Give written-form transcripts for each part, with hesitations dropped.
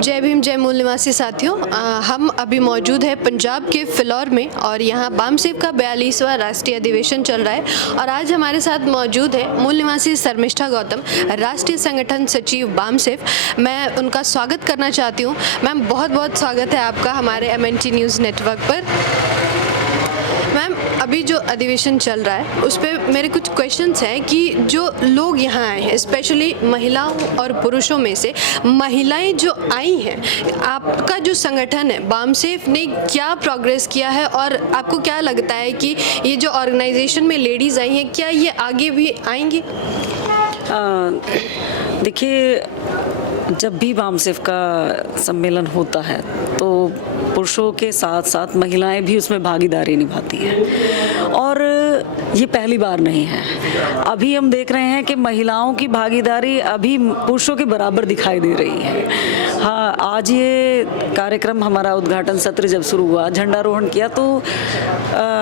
जय भीम, जय मूल निवासी साथियों। हम अभी मौजूद है पंजाब के फिलौर में और यहाँ बामसेफ का 42वां राष्ट्रीय अधिवेशन चल रहा है और आज हमारे साथ मौजूद है मूल निवासी शर्मिष्ठा गौतम, राष्ट्रीय संगठन सचिव बामसेफ। मैं उनका स्वागत करना चाहती हूँ। मैम, बहुत बहुत स्वागत है आपका हमारे MNT न्यूज़ नेटवर्क पर। मैम, अभी जो अधिवेशन चल रहा है उस पर मेरे कुछ क्वेश्चंस हैं कि जो लोग यहाँ आए हैं, स्पेशली महिलाओं और पुरुषों में से महिलाएं जो आई हैं, आपका जो संगठन है बामसेफ ने क्या प्रोग्रेस किया है और आपको क्या लगता है कि ये जो ऑर्गेनाइजेशन में लेडीज़ आई हैं, क्या ये आगे भी आएंगी? देखिए, जब भी बामसेफ का सम्मेलन होता है तो पुरुषों के साथ साथ महिलाएं भी उसमें भागीदारी निभाती हैं और ये पहली बार नहीं है। अभी हम देख रहे हैं कि महिलाओं की भागीदारी अभी पुरुषों के बराबर दिखाई दे रही है। हाँ, आज ये कार्यक्रम, हमारा उद्घाटन सत्र जब शुरू हुआ, झंडारोहण किया तो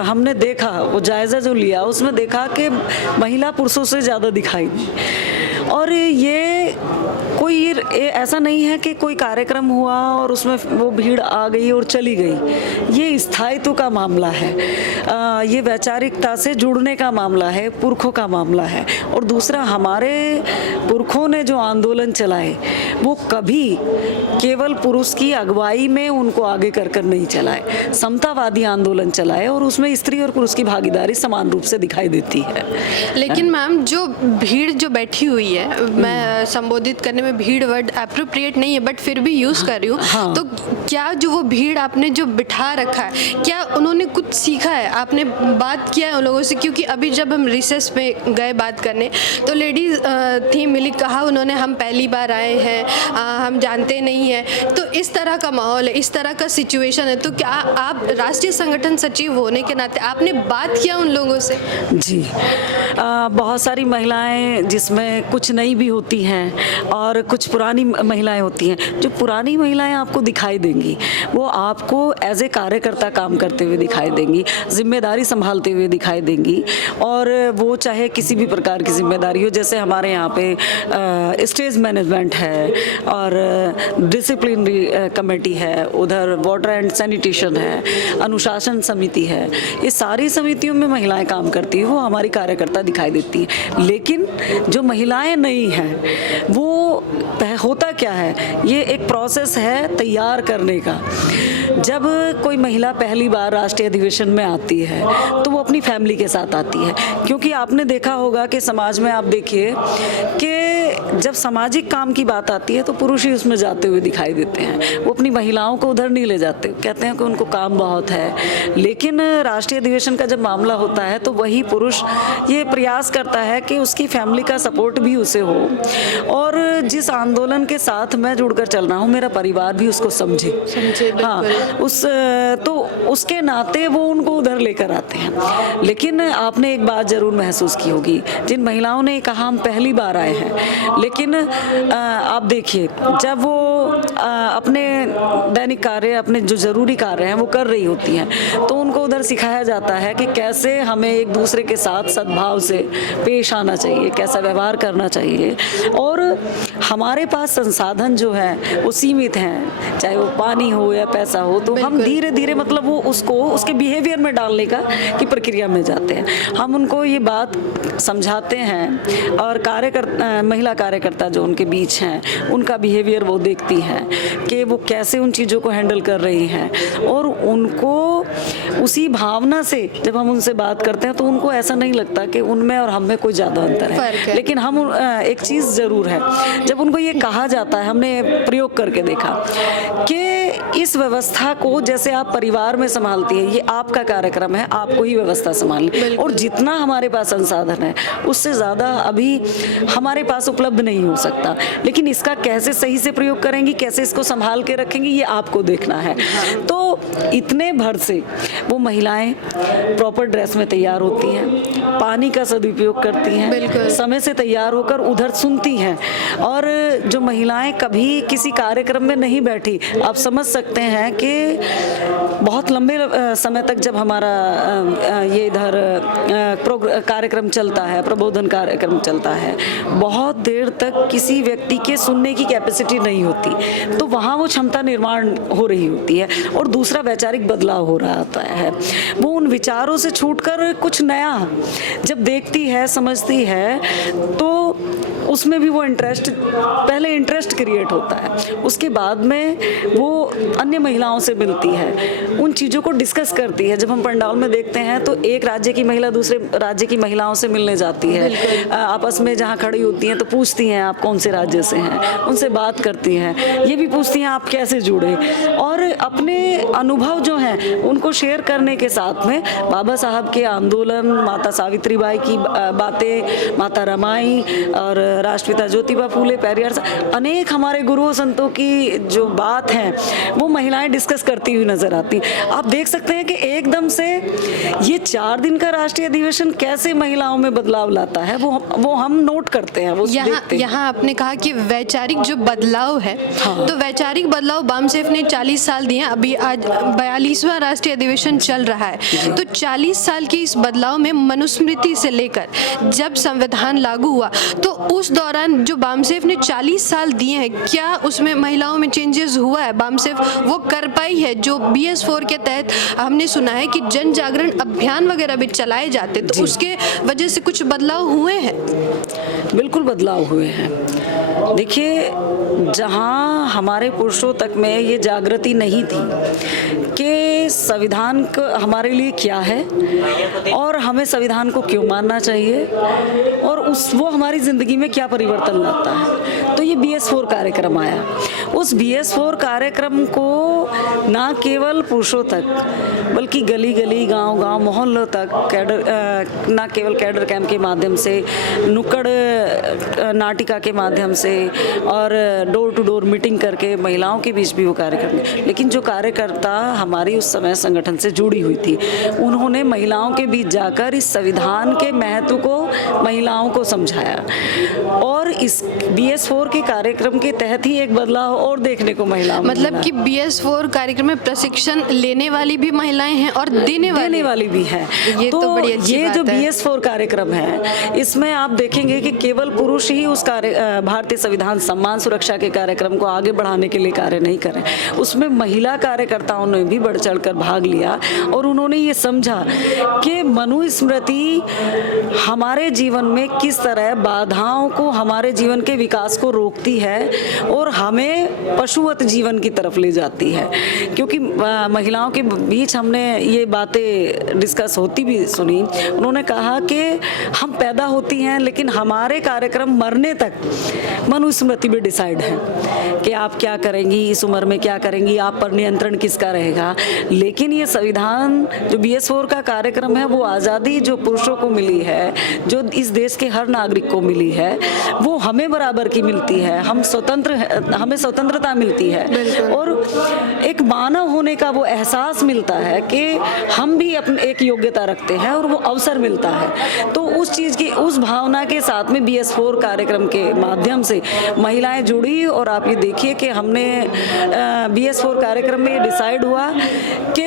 हमने देखा, वो जायज़ा जो लिया उसमें देखा कि महिला पुरुषों से ज़्यादा दिखाई दी। और ये कोई ऐसा नहीं है कि कोई कार्यक्रम हुआ और उसमें वो भीड़ आ गई और चली गई। ये स्थायित्व का मामला है, ये वैचारिकता से जुड़ने का मामला है, पुरखों का मामला है। और दूसरा, हमारे पुरखों ने जो आंदोलन चलाए वो कभी केवल पुरुष की अगुवाई में उनको आगे कर नहीं चलाए, समतावादी आंदोलन चलाए और उसमें स्त्री और पुरुष की भागीदारी समान रूप से दिखाई देती है। लेकिन मैम, जो भीड़ जो बैठी हुई है, मैं संबोधित करने में भीड़ वर्ड एप्रोप्रिएट नहीं है बट फिर भी यूज़ कर रही हूँ। हाँ। तो क्या जो वो भीड़ आपने जो बिठा रखा है, क्या उन्होंने कुछ सीखा है? आपने बात किया है उन लोगों से? क्योंकि अभी जब हम रिसेस में गए बात करने तो लेडीज़ थी, मिली, कहा उन्होंने हम पहली बार आए हैं, हम जानते नहीं हैं। तो इस तरह का माहौल है, इस तरह का सिचुएशन है, तो क्या आप राष्ट्रीय संगठन सचिव होने के नाते आपने बात किया उन लोगों से? जी, बहुत सारी महिलाएं जिसमें कुछ नई भी होती हैं और कुछ पुरानी महिलाएं होती हैं। जो पुरानी महिलाएं आपको दिखाई देंगी वो आपको एज ए कार्यकर्ता काम करते हुए दिखाई देंगी, जिम्मेदारी संभालते हुए दिखाई देंगी, और वो चाहे किसी भी प्रकार की जिम्मेदारी हो। जैसे हमारे यहाँ पे स्टेज मैनेजमेंट है और डिसिप्लिनरी कमेटी है, उधर वाटर एंड सैनिटेशन है, अनुशासन समिति है। ये सारी समितियों में महिलाएं काम करती हैं, वो हमारी कार्यकर्ता दिखाई देती हैं। लेकिन जो महिलाएं नहीं हैं वो होता क्या है, ये एक प्रोसेस है तैयार करने का। जब कोई महिला पहली बार राष्ट्रीय अधिवेशन में आती है तो वो अपनी फैमिली के साथ आती है, क्योंकि आपने देखा होगा कि समाज में, आप देखिए कि जब सामाजिक काम की बात आती है तो पुरुष ही उसमें जाते हुए दिखाई देते हैं। वो अपनी महिलाओं को उधर नहीं ले जाते, कहते हैं कि उनको काम बहुत है। लेकिन राष्ट्रीय अधिवेशन का जब मामला होता है तो वही पुरुष ये प्रयास करता है कि उसकी फैमिली का सपोर्ट भी उसे हो और जिस आंदोलन के साथ मैं जुड़कर चल रहा हूँ मेरा परिवार भी उसको समझे। हाँ, तो उसके नाते वो उनको उधर लेकर आते हैं। लेकिन आपने एक बात जरूर महसूस की होगी, जिन महिलाओं ने कहा हम पहली बार आए हैं, लेकिन आप देखिए जब वो अपने दैनिक कार्य, अपने जो जरूरी कार्य हैं वो कर रही होती हैं तो उनको उधर सिखाया जाता है कि कैसे हमें एक दूसरे के साथ सद्भाव से पेश आना चाहिए, कैसा व्यवहार करना चाहिए। और हमारे पास संसाधन जो है वो सीमित हैं, चाहे वो पानी हो या पैसा हो, तो हम धीरे धीरे मतलब वो उसको उसके बिहेवियर में डालने का की प्रक्रिया में जाते हैं। हम उनको ये बात समझाते हैं और महिला कार्यकर्ता जो उनके बीच हैं उनका बिहेवियर वो देखती हैं कि वो कैसे उन चीज़ों को हैंडल कर रही हैं, और उनको उसी भावना से जब हम उनसे बात करते हैं तो उनको ऐसा नहीं लगता कि उनमें और हम में कोई ज़्यादा अंतर है। लेकिन हम एक चीज़ ज़रूर है, जब उनको ये कहा जाता है, हमने प्रयोग करके देखा कि इस व्यवस्था को जैसे आप परिवार में संभालती है, ये आपका कार्यक्रम है, आपको ही व्यवस्था संभालनी, और जितना हमारे पास संसाधन है उससे ज़्यादा अभी हमारे पास उपलब्ध नहीं हो सकता। लेकिन इसका कैसे सही से प्रयोग करेंगी, कैसे इसको संभाल के रखेंगी, ये आपको देखना है। तो इतने भर से से वो महिलाएं प्रॉपर ड्रेस में तैयार होती हैं, पानी का सदुपयोग करती हैं, समय से तैयार होकर उधर सुनती हैं। और जो महिलाएं कभी किसी कार्यक्रम में नहीं बैठी, आप समझ सकते हैं कि बहुत लंबे समय तक जब हमारा ये इधर कार्यक्रम चलता है, प्रबोधन कार्यक्रम चलता है, बहुत देर तक किसी व्यक्ति के सुनने की कैपेसिटी नहीं होती, तो वहाँ वो क्षमता निर्माण हो रही होती है और दूसरा वैचारिक बदलाव हो रहा होता है। वो उन विचारों से छूटकर कुछ नया जब देखती है, समझती है, तो उसमें भी वो पहले इंटरेस्ट क्रिएट होता है। उसके बाद में वो अन्य महिलाओं से मिलती है, उन चीज़ों को डिस्कस करती है। जब हम पंडाल में देखते हैं तो एक राज्य की महिला दूसरे राज्य की महिलाओं से मिलने जाती है, आपस में जहाँ खड़ी होती हैं तो पूछती हैं आप कौन से राज्य से हैं, उनसे बात करती हैं, ये भी पूछती हैं आप कैसे जुड़े, और अपने अनुभव जो हैं उनको शेयर करने के साथ में बाबा साहब के आंदोलन, माता सावित्रीबाई की बातें, माता रमाई और राष्ट्रपिता ज्योतिबा फूले, पेरियार, अनेक हमारे गुरुओं संतों की जो बात है वो महिलाएं डिस्कस करती हुई नजर आती। आप देख सकते हैं कि एकदम से ये 4 दिन का राष्ट्रीय अधिवेशन कैसे महिलाओं में बदलाव लाता है, वो हम नोट करते हैं, वो देखते हैं। यहाँ आपने कहा कि वैचारिक जो बदलाव है, हाँ। तो वैचारिक बदलाव बामसेफ ने 40 साल दिए, अभी आज 42वां राष्ट्रीय अधिवेशन चल रहा है, तो 40 साल की इस बदलाव में मनुस्मृति से लेकर जब संविधान लागू हुआ, तो उस दौरान जो बामसेफ ने 40 साल दिए हैं, क्या उसमें महिलाओं में चेंजेस हुआ है? बामसेफ वो कर पाई है जो BS4 के तहत हमने सुना है कि जन जागरण अभियान वगैरह भी चलाए जाते, तो उसके वजह से कुछ बदलाव हुए हैं? बिल्कुल बदलाव हुए हैं। देखिए, जहाँ हमारे पुरुषों तक में ये जागृति नहीं थी कि संविधान हमारे लिए क्या है और हमें संविधान को क्यों मानना चाहिए और वो हमारी ज़िंदगी में क्या परिवर्तन लाता है, तो ये BS4 कार्यक्रम आया। उस BS4 कार्यक्रम को ना केवल पुरुषों तक बल्कि गली गली, गांव गांव, मोहल्लों तक ना केवल कैडर कैंप के माध्यम से, नुक्कड़ नाटिका के माध्यम से और डोर टू डोर मीटिंग करके महिलाओं के बीच भी वो कार्यक्रम, लेकिन जो कार्यकर्ता हमारी उस समय संगठन से जुड़ी हुई थी, उन्होंने महिलाओं के बीच जाकर इस संविधान के महत्व को महिलाओं को समझाया और इस BS4 के कार्यक्रम के तहत ही एक बदलाव और देखने को महिलाओं में मतलब कि BS4 कार्यक्रम में प्रशिक्षण लेने वाली भी महिलाएं हैं और देने वाली भी है। ये तो बड़ी अच्छी ये बात जो है। BS4 कार्यक्रम है, इसमें आप देखेंगे कि केवल पुरुष ही उस भारतीय संविधान सम्मान सुरक्षा के कार्यक्रम को आगे बढ़ाने के लिए कार्य नहीं कर रहे, उसमें महिला कार्यकर्ताओं ने भी बढ़ चढ़कर भाग लिया और उन्होंने ये समझा कि मनुस्मृति हमारे जीवन में किस तरह बाधाओं को, हमारे जीवन के विकास को रोकती है और हमें पशुवत जीवन की तरफ ले जाती है। क्योंकि महिलाओं के बीच हमने ये बातें डिस्कस होती भी सुनी, उन्होंने कहा कि हम पैदा होती हैं लेकिन हमारे कार्यक्रम मरने तक मनुस्मृति भी डिसाइड है कि आप क्या करेंगी, इस उम्र में क्या करेंगी, आप पर नियंत्रण किसका रहेगा। लेकिन ये संविधान जो BS4 का कार्यक्रम है, वो आज़ादी जो पुरुषों को मिली है, जो इस देश के हर नागरिक को मिली है, वो हमें बराबर की मिलती है, हमें स्वतंत्रता मिलती है और एक मानव होने का वो एहसास मिलता है कि हम भी अपनी एक योग्यता रखते हैं और वो अवसर मिलता है। तो उस चीज़ की, उस भावना के साथ में BS4 कार्यक्रम के माध्यम से महिलाएं जुड़ी और आप ये देखिए कि हमने BS4 कार्यक्रम में ये डिसाइड हुआ कि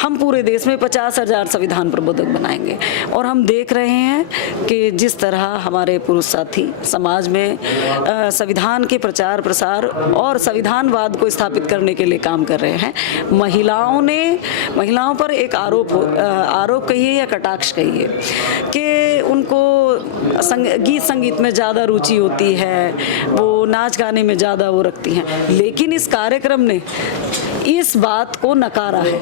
हम पूरे देश में 50,000 संविधान प्रबोधक बनाएंगे और हम देख रहे हैं कि जिस तरह हमारे पुरुष साथी समाज में संविधान के प्रचार प्रसार और संविधानवाद को स्थापित करने के लिए काम कर रहे हैं, महिलाओं पर एक आरोप कहिए या कटाक्ष कहिए कि उनको गीत संगीत में ज़्यादा रुचि होती है, वो नाच गाने में ज़्यादा वो रखती हैं, लेकिन इस कार्यक्रम ने इस बात को नकारा है।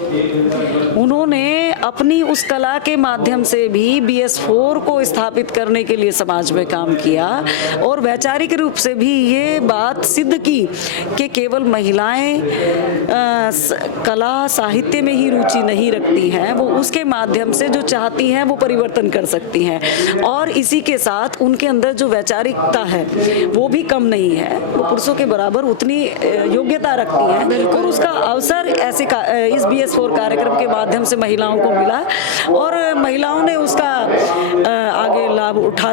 उन्होंने अपनी उस कला के माध्यम से भी BS4 को स्थापित करने के लिए समाज में काम किया और वैचारिक रूप से भी ये बात सिद्ध की कि केवल महिलाएं कला साहित्य में ही रुचि नहीं रखती हैं, वो उसके माध्यम से जो चाहती हैं वो परिवर्तन कर सकती हैं और इसी के साथ उनके अंदर जो वैचारिकता है वो भी कम नहीं है, वो पुरुषों के बराबर उतनी योग्यता रखती हैं और उसका अवसर ऐसे इस BS4 कार्यक्रम के माध्यम से महिलाओं को मिला और महिलाओं ने उसका आगे लाभ उठा,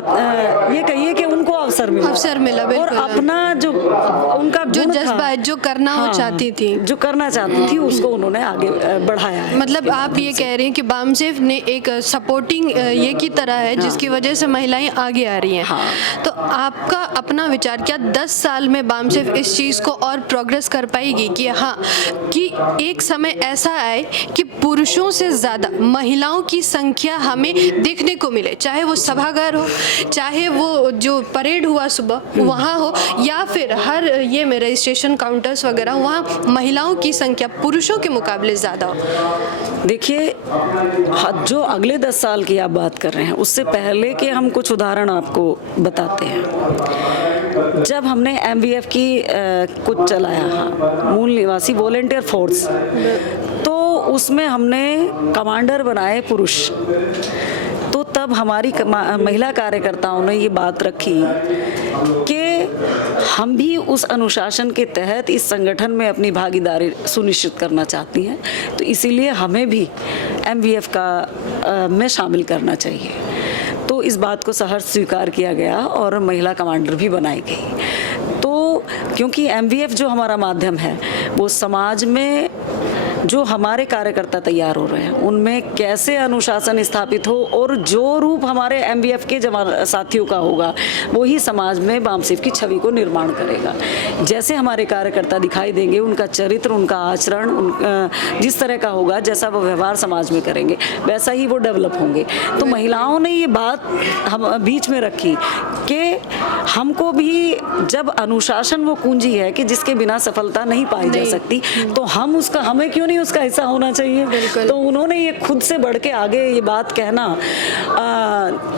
ये कहिए कि उनको अवसर मिला और बिल्कुल। अपना जो उनका जो जज्बा है, जो करना वो चाहती थी, जो करना चाहती थी, उसको उन्होंने आगे बढ़ाया है। मतलब आप ये कह रही हैं कि बामसेफ ने एक सपोर्टिंग ये की तरह है जिसकी वजह से महिलाएं आगे आ रही हैं। तो आपका अपना विचार, क्या 10 साल में बामसेफ इस चीज़ को और प्रोग्रेस कर पाएगी कि हाँ, कि एक समय ऐसा आए कि पुरुषों से ज़्यादा महिलाओं की संख्या हमें देखने को मिले, चाहे वो सभागार हो, चाहे वो जो परेड हुआ सुबह वहाँ हो, या फिर हर ये में रजिस्ट्रेशन काउंटर्स वगैरह, वहाँ महिलाओं की संख्या पुरुषों के मुकाबले ज़्यादा हो? देखिए, जो अगले 10 साल की आप बात कर रहे हैं, उससे पहले के हम कुछ उदाहरण आपको बताते हैं। जब हमने MVF की कुछ चलाया, मूल निवासी वॉलेंटियर फोर्स, तो उसमें हमने कमांडर बनाए पुरुष। तो तब हमारी महिला कार्यकर्ताओं ने ये बात रखी कि हम भी उस अनुशासन के तहत इस संगठन में अपनी भागीदारी सुनिश्चित करना चाहती हैं, तो इसीलिए हमें भी MVF का में शामिल करना चाहिए। तो इस बात को सहर्ष स्वीकार किया गया और महिला कमांडर भी बनाई गई। तो क्योंकि MVF जो हमारा माध्यम है, वो समाज में जो हमारे कार्यकर्ता तैयार हो रहे हैं उनमें कैसे अनुशासन स्थापित हो, और जो रूप हमारे MVF के साथियों का होगा वही समाज में बामसेफ की छवि को निर्माण करेगा। जैसे हमारे कार्यकर्ता दिखाई देंगे, उनका चरित्र, उनका आचरण जिस तरह का होगा, जैसा वो व्यवहार समाज में करेंगे, वैसा ही वो डेवलप होंगे। तो महिलाओं ने ये बात हम बीच में रखी कि हमको भी, जब अनुशासन वो कुंजी है कि जिसके बिना सफलता नहीं पाई जा सकती, तो हमें क्यों नहीं उसका हिस्सा होना चाहिए। तो उन्होंने ये खुद से बढ़ के आगे ये बात कहना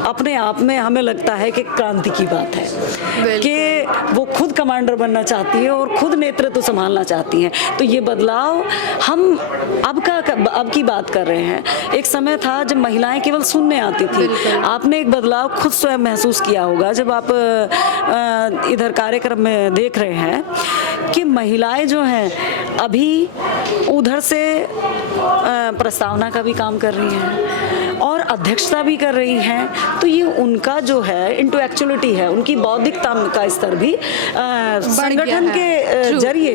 अपने आप में हमें लगता है कि क्रांति की बात है कि वो खुद कमांडर बनना चाहती है और खुद नेतृत्व संभालना चाहती हैं। तो ये बदलाव हम अब की बात कर रहे हैं। एक समय था जब महिलाएं केवल सुनने आती थी। आपने एक बदलाव खुद स्वयं महसूस किया होगा जब आप इधर कार्यक्रम में देख रहे हैं कि महिलाएं जो हैं अभी उधर से प्रस्तावना का भी काम कर रही हैं और अध्यक्षता भी कर रही हैं। तो ये उनका जो है इंटेलेक्चुअलिटी है, उनकी बौद्धिकता का स्तर भी संगठन के जरिए,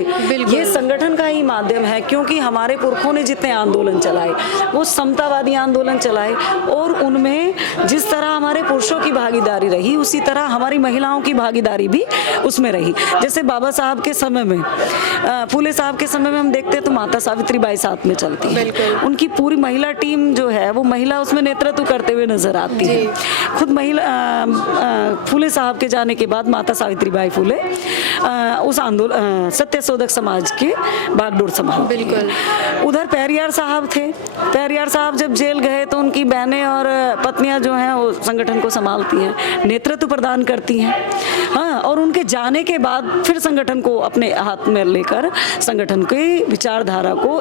ये संगठन का ही माध्यम है। क्योंकि हमारे पुरखों ने जितने आंदोलन चलाए, वो समतावादी आंदोलन चलाए, और उनमें जिस तरह हमारे पुरुषों की भागीदारी रही, उसी तरह हमारी महिलाओं की भागीदारी भी उसमें रही। जैसे बाबा साहब के समय में, फूले साहब के समय में हम देखते हैं तो माता सावित्रीबाई साथ में चलती है। उनकी पूरी महिला टीम जो है वो महिला उसमें नेतृत्व करते हुए नजर आती है। खुद महिला फूले साहब के जाने के बाद माता सावित्रीबाई फूले उस आंदोलन सत्यशोधक समाज के बागडोर संभालती हैं। उधर पेरियार साहब थे। पेरियार साहब जब जेल गए तो उनकी बहनें और पत्नियां जो हैं वो संगठन को संभालती हैं, नेतृत्व प्रदान करती हैं। हाँ, और उनके जाने के बाद फिर संगठन को अपने हाथ में लेकर संगठन की विचारधारा को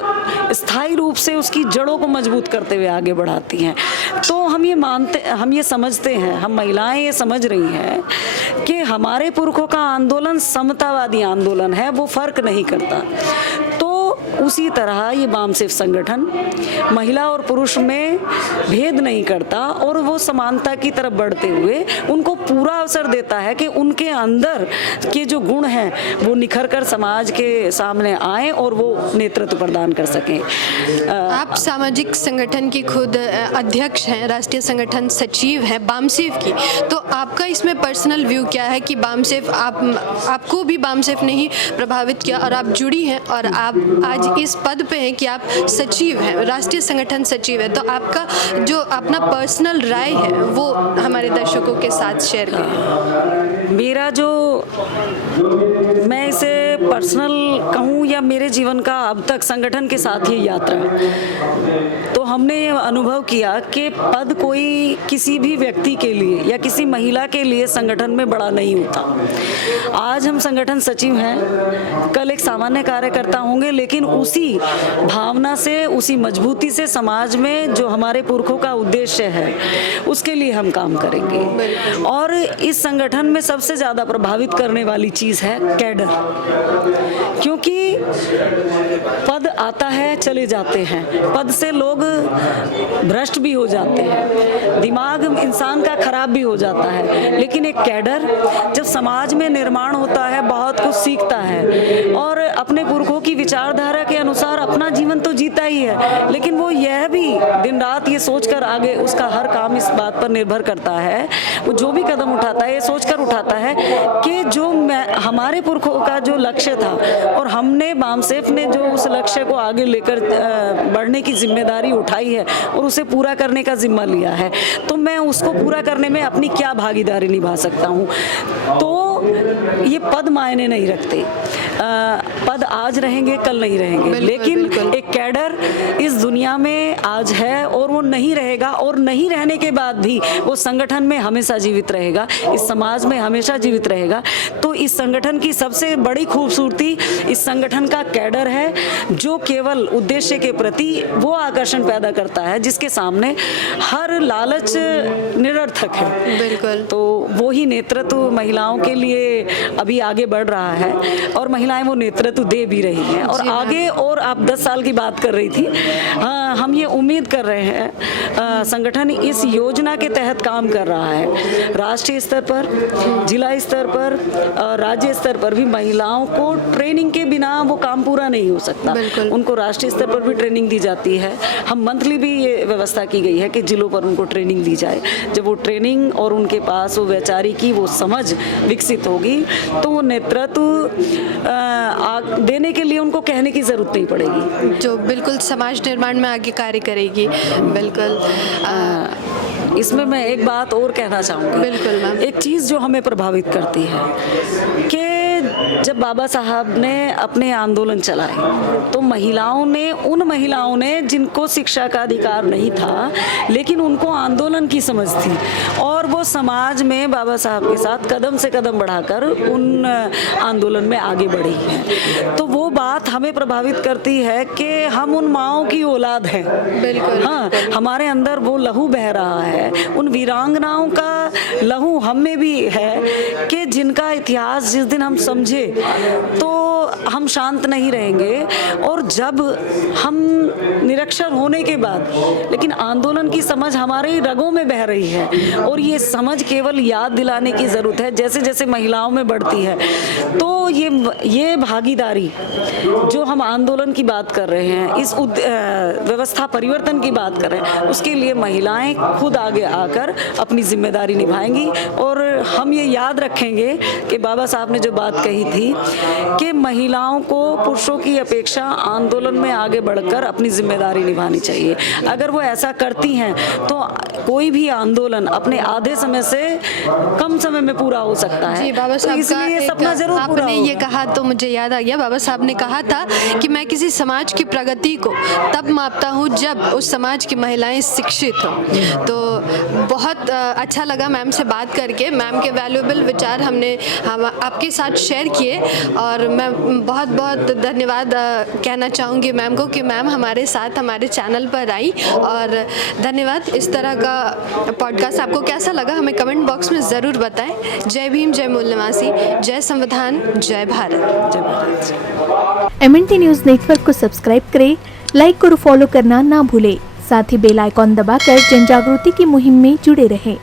स्थायी रूप से उसकी जड़ों को मजबूत करते हुए आगे बढ़ाती हैं। तो हम ये समझते हैं, हम महिलाएं ये समझ रही हैं कि हमारे पुरखों का आंदोलन समतावादी आंदोलन है, वो फर्क नहीं करता। तो उसी तरह ये बामसेफ संगठन महिला और पुरुष में भेद नहीं करता और वो समानता की तरफ बढ़ते हुए उनको पूरा अवसर देता है कि उनके अंदर के जो गुण हैं वो निखर कर समाज के सामने आए और वो नेतृत्व प्रदान कर सकें। आप सामाजिक संगठन की खुद अध्यक्ष हैं, राष्ट्रीय संगठन सचिव हैं बामसेफ की, तो आपका इसमें पर्सनल व्यू क्या है कि बामसेफ आपको भी बामसेफ ने ही प्रभावित किया और आप जुड़ी हैं और आप आज इस पद पे हैं कि आप सचिव हैं, राष्ट्रीय संगठन सचिव है, तो आपका जो अपना पर्सनल राय है वो हमारे दर्शकों के साथ शेयर करें। मेरा जो, मैं इसे पर्सनल कहूँ या मेरे जीवन का अब तक संगठन के साथ ही यात्रा, तो हमने ये अनुभव किया कि पद कोई किसी भी व्यक्ति के लिए या किसी महिला के लिए संगठन में बड़ा नहीं होता। आज हम संगठन सचिव हैं, कल एक सामान्य कार्यकर्ता होंगे, लेकिन उसी भावना से, उसी मजबूती से समाज में जो हमारे पुरखों का उद्देश्य है उसके लिए हम काम करेंगे। और इस संगठन में सबसे ज़्यादा प्रभावित करने वाली चीज़ है कैडर। क्योंकि पद आता है चले जाते हैं, पद से लोग भ्रष्ट भी हो जाते हैं, दिमाग इंसान का खराब भी हो जाता है, लेकिन एक कैडर जब समाज में निर्माण होता है बहुत कुछ सीखता है और अपने पुरखों की विचारधारा के अनुसार अपना जीवन तो जीता ही है, लेकिन वो यह भी दिन रात ये सोचकर आगे, उसका हर काम इस बात पर निर्भर करता है, वो जो भी कदम उठाता है ये सोचकर उठाता है कि जो हमारे पुरखों का जो लक्ष्य था और हमने बामसेफ ने जो उस लक्ष्य को आगे लेकर बढ़ने की जिम्मेदारी उठाई है और उसे पूरा करने का जिम्मा लिया है, तो मैं उसको पूरा करने में अपनी क्या भागीदारी निभा सकता हूँ। तो ये पद मायने नहीं रखते, पद आज रहेंगे कल नहीं रहेंगे, लेकिन एक कैडर इस दुनिया में आज है और वो नहीं रहेगा, और नहीं रहने के बाद भी वो संगठन में हमेशा जीवित रहेगा, इस समाज में हमेशा जीवित रहेगा। तो इस संगठन की सबसे बड़ी खूबसूरती इस संगठन का कैडर है, जो केवल उद्देश्य के प्रति वो आकर्षण पैदा करता है जिसके सामने हर लालच निरर्थक है। बिल्कुल। तो वो ही नेतृत्व महिलाओं के लिए अभी आगे बढ़ रहा है और महिलाएं वो नेतृत्व दे भी रही हैं और आगे। और आप 10 साल की बात कर रही थी, हम ये उम्मीद कर रहे हैं, संगठन इस योजना के तहत काम कर रहा है, राष्ट्रीय स्तर पर, जिला स्तर पर, राज्य स्तर पर भी महिलाओं को ट्रेनिंग के बिना वो काम पूरा नहीं हो सकता। उनको राष्ट्रीय स्तर पर भी ट्रेनिंग दी जाती है, हम मंथली भी ये व्यवस्था की गई है कि जिलों पर उनको ट्रेनिंग दी जाए। जब वो ट्रेनिंग और उनके पास वो वैचारिक की वो समझ विकसित होगी तो वो नेतृत्व देने के लिए उनको कहने की जरूरत नहीं पड़ेगी, जो बिल्कुल समाज निर्माण में आगे कार्य करेगी। बिल्कुल। इसमें मैं एक बात और कहना चाहूँगी। बिल्कुल मैम। एक चीज़ जो हमें प्रभावित करती है कि जब बाबा साहब ने अपने आंदोलन चलाए तो उन महिलाओं ने जिनको शिक्षा का अधिकार नहीं था लेकिन उनको आंदोलन की समझ थी और वो समाज में बाबा साहब के साथ कदम से कदम बढ़ाकर उन आंदोलन में आगे बढ़ी हैं। तो वो बात हमें प्रभावित करती है कि हम उन माँओं की औलाद हैं। बिल्कुल। हाँ, हमारे अंदर वो लहू बह रहा है, उन वीरांगनाओं का लहू हम में भी है कि जिनका इतिहास जिस दिन हम समझे तो हम शांत नहीं रहेंगे। और जब हम निरक्षर होने के बाद लेकिन आंदोलन की समझ हमारे रगों में बह रही है और ये समझ केवल याद दिलाने की ज़रूरत है जैसे जैसे महिलाओं में बढ़ती है। तो ये भागीदारी जो हम आंदोलन की बात कर रहे हैं, इस व्यवस्था परिवर्तन की बात कर रहे हैं, उसके लिए महिलाएं खुद आगे आकर अपनी जिम्मेदारी निभाएंगी। और हम ये याद रखेंगे कि बाबा साहब ने जो बात कही थी कि महिलाओं को पुरुषों की अपेक्षा आंदोलन में आगे बढ़कर अपनी जिम्मेदारी निभानी चाहिए। अगर वो ऐसा करती हैं तो कोई भी आंदोलन अपने आधे समय से कम समय में पूरा हो सकता है। जी, बाबा साहब तो इसलिए का सपना जरूर पूरा आपने ये कहा तो मुझे याद आ गया, बाबा साहब ने कहा था कि मैं किसी समाज की प्रगति को तब मापता हूँ जब उस समाज की महिलाएं शिक्षित हों। तो बहुत अच्छा लगा मैम से बात करके, मैम के वैल्यूएबल विचार हम आपके साथ शेयर किए और मैं बहुत बहुत धन्यवाद कहना चाहूँगी मैम को कि मैम हमारे साथ हमारे चैनल पर आई। और धन्यवाद। इस तरह का पॉडकास्ट आपको कैसा लगा हमें कमेंट बॉक्स में ज़रूर बताएं। जय भीम, जय मूल निवासी, जय संविधान, जय भारत। जय भारत। MNT न्यूज़ नेटवर्क को सब्सक्राइब करें, लाइक और फॉलो करना ना भूलें। साथ ही बेल आइकॉन दबाकर जन जागृति की मुहिम में जुड़े रहें।